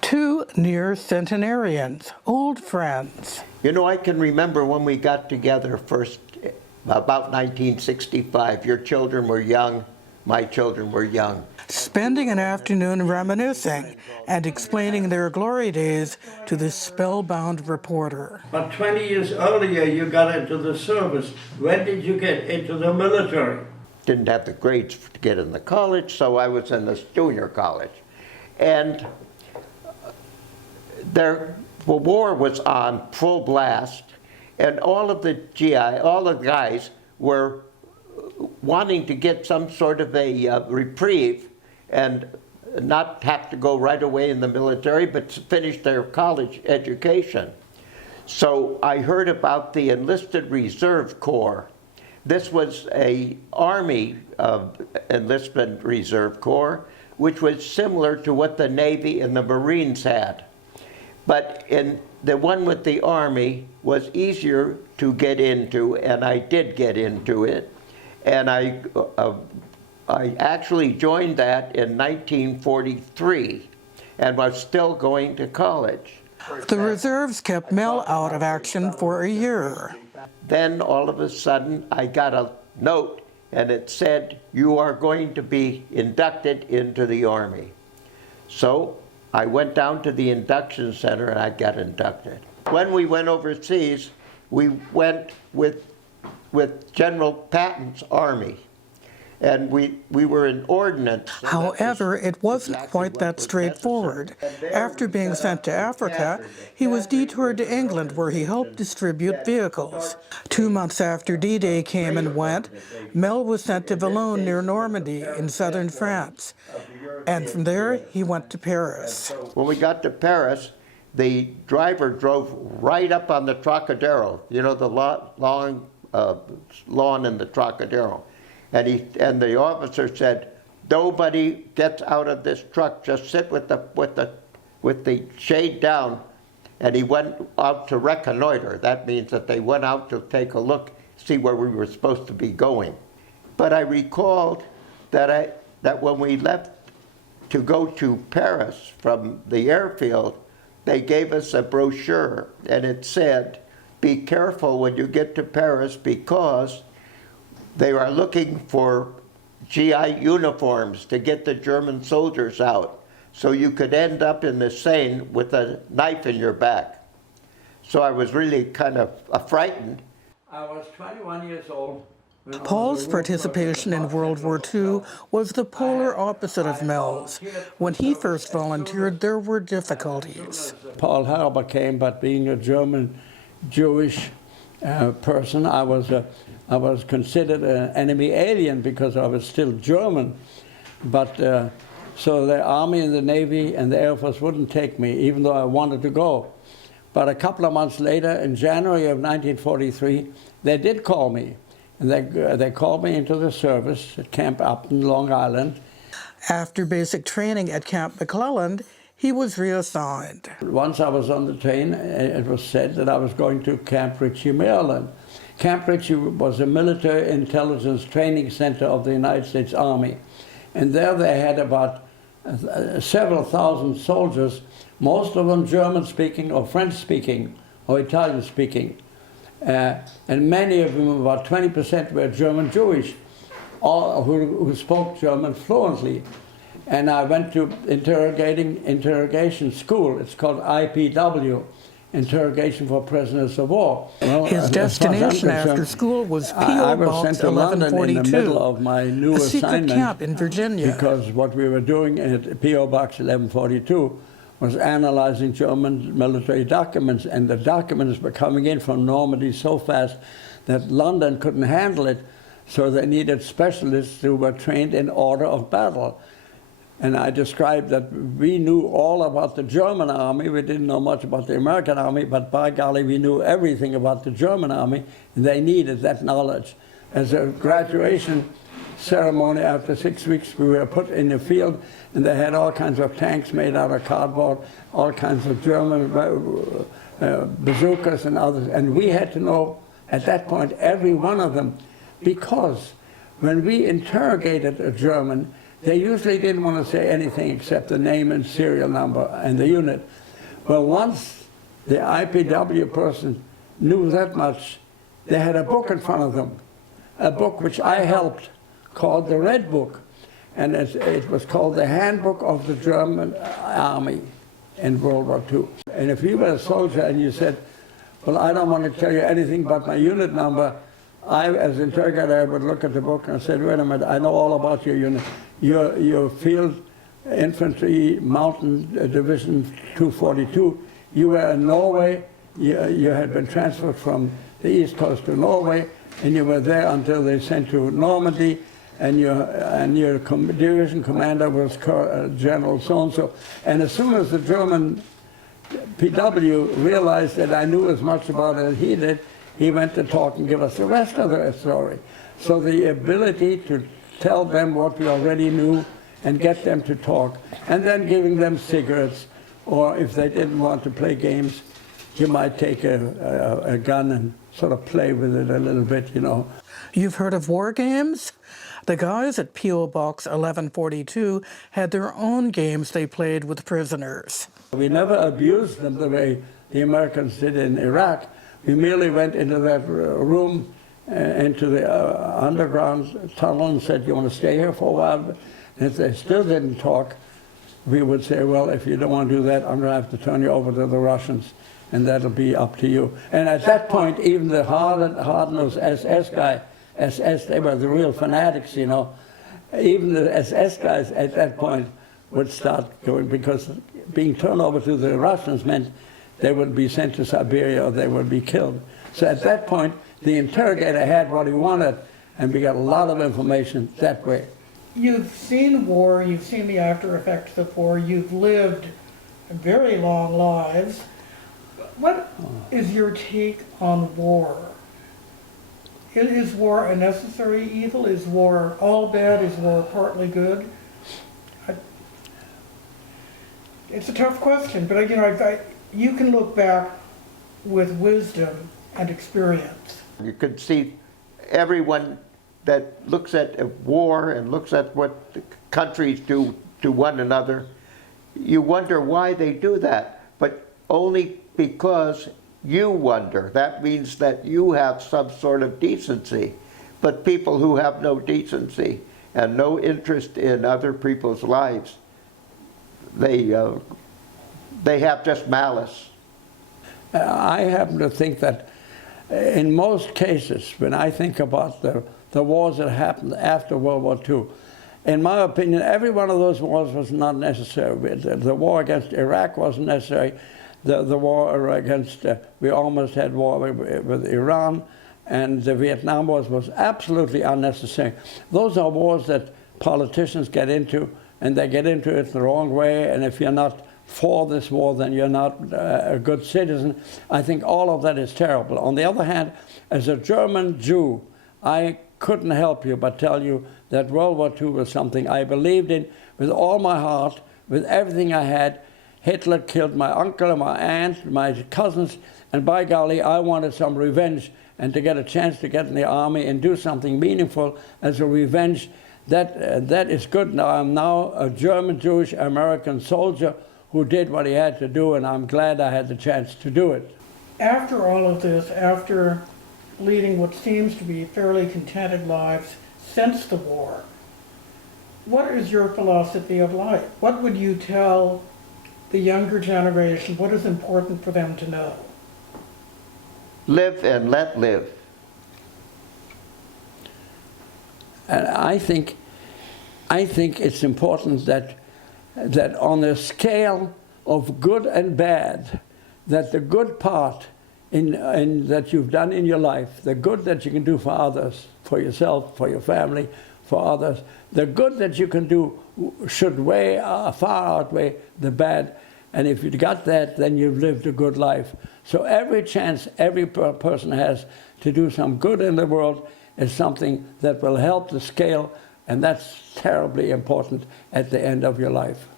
Two near centenarians, old friends. You know, I can remember when we got together first, about 1965. Your children were young, my children were young. Spending an afternoon reminiscing and explaining their glory days to the spellbound reporter. But 20 years earlier, you got into the service. When did you get into the military? Didn't have the grades to get in the college, so I was in this junior college. And the war was on full blast, and all of the all the guys were wanting to get some sort of a reprieve and not have to go right away in the military, but to finish their college education. So I heard about the Enlisted Reserve Corps. This was a Army enlistment reserve corps, which was similar to what the Navy and the Marines had. But in the one with the Army was easier to get into, and I did get into it. And I actually joined that in 1943 and was still going to college. The reserves kept Mel out of action for a year. Then all of a sudden I got a note and it said, "You are going to be inducted into the Army." So I went down to the induction center and I got inducted. When we went overseas, we went with General Patton's Army. And we were in ordnance. However, it wasn't quite that straightforward. After being sent to Africa, he was detoured to England, where he helped distribute vehicles. 2 months after D-Day came and went, Mel was sent to Valognes near Normandy in southern France. And from there, he went to Paris. When we got to Paris, the driver drove right up on the Trocadero, you know, the long lawn in the Trocadero. And the officer said, "Nobody gets out of this truck. Just sit with the shade down." And he went out to reconnoiter. That means that they went out to take a look, see where we were supposed to be going. But I recalled that when we left to go to Paris from the airfield, they gave us a brochure, and it said, "Be careful when you get to Paris, because they are looking for GI uniforms to get the German soldiers out, so you could end up in the Seine with a knife in your back." So I was really kind of frightened. I was 21 years old. Paul's participation in World War II was the polar opposite of Mel's. When he first volunteered, there were difficulties. Paul Harbour came, but being a German Jewish person, I was considered an enemy alien because I was still German. But so the Army and the Navy and the Air Force wouldn't take me, even though I wanted to go. But a couple of months later, in January of 1943, they did call me. And they called me into the service at Camp Upton, Long Island. After basic training at Camp McClelland, he was reassigned. Once I was on the train, it was said that I was going to Camp Ritchie, Maryland. Camp Ritchie was a military intelligence training center of the United States Army. And there they had about several thousand soldiers, most of them German-speaking or French-speaking or Italian-speaking. And many of them, about 20%, were German Jewish, all who spoke German fluently. And I went to interrogation school. It's called IPW, Interrogation for Prisoners of War. Well, his destination after school was P.O. Box 1142, in the middle of my new a secret assignment, camp in Virginia. Because what we were doing at P.O. Box 1142 was analyzing German military documents, and the documents were coming in from Normandy so fast that London couldn't handle it, so they needed specialists who were trained in order of battle. And I described that we knew all about the German army. We didn't know much about the American army, but by golly, we knew everything about the German army, and they needed that knowledge. As a graduation ceremony, after 6 weeks, we were put in the field, and they had all kinds of tanks made out of cardboard, all kinds of German bazookas and others, and we had to know at that point every one of them, because when we interrogated a German, they usually didn't want to say anything except the name and serial number and the unit. Well, once the IPW person knew that much, they had a book in front of them, a book which I helped, called the Red Book. And it was called the Handbook of the German Army in World War II. And if you were a soldier and you said, well, I don't want to tell you anything but my unit number, I, as interrogator, I would look at the book and I said, wait a minute, I know all about your unit. Your Field Infantry Mountain Division 242, you were in Norway, you had been transferred from the East Coast to Norway, and you were there until they sent you to Normandy, and your division commander was General so-and-so. And as soon as the German PW realized that I knew as much about it as he did, he went to talk and give us the rest of the story. So the ability to tell them what we already knew and get them to talk, and then giving them cigarettes, or if they didn't want to play games, you might take a gun and sort of play with it a little bit, you know. You've heard of war games? The guys at P.O. Box 1142 had their own games they played with prisoners. We never abused them the way the Americans did in Iraq. We merely went into that room, into the underground tunnel, and said, you want to stay here for a while? And if they still didn't talk, we would say, well, if you don't want to do that, I'm going to have to turn you over to the Russians, and that'll be up to you. And at that point, even the hard-nosed SS guy, they were the real fanatics, you know. Even the SS guys at that point would start going, because being turned over to the Russians meant they would be sent to Siberia or they would be killed. So at that point, the interrogator had what he wanted, and we got a lot of information that way. You've seen war, you've seen the after effects of war, you've lived very long lives. What is your take on war? Is war a necessary evil? Is war all bad? Is war partly good? It's a tough question, but you know, you can look back with wisdom and experience. You can see everyone that looks at war and looks at what the countries do to one another, you wonder why they do that, but only because you wonder. That means that you have some sort of decency. But people who have no decency and no interest in other people's lives, they have just malice. I happen to think that in most cases, when I think about the wars that happened after World War II, in my opinion, every one of those wars was not necessary. The war against Iraq wasn't necessary. The war against, we almost had war with Iran, and the Vietnam Wars was absolutely unnecessary. Those are wars that politicians get into, and they get into it the wrong way, and if you're not for this war, then you're not a good citizen. I think all of that is terrible. On the other hand, as a German Jew, I couldn't help you but tell you that World War II was something I believed in with all my heart, with everything I had. Hitler killed my uncle and my aunt, my cousins, and by golly, I wanted some revenge, and to get a chance to get in the army and do something meaningful as a revenge, that is good. Now, I'm now a German Jewish American soldier who did what he had to do, and I'm glad I had the chance to do it. After all of this, after leading what seems to be fairly contented lives since the war, what is your philosophy of life? What would you tell the younger generation? What is important for them to know? Live and let live. And I think it's important that on a scale of good and bad, that the good part that you've done in your life, the good that you can do for others, for yourself, for your family, for others, the good that you can do should far outweigh the bad. And if you've got that, then you've lived a good life. So every chance every person has to do some good in the world is something that will help the scale, and that's terribly important at the end of your life.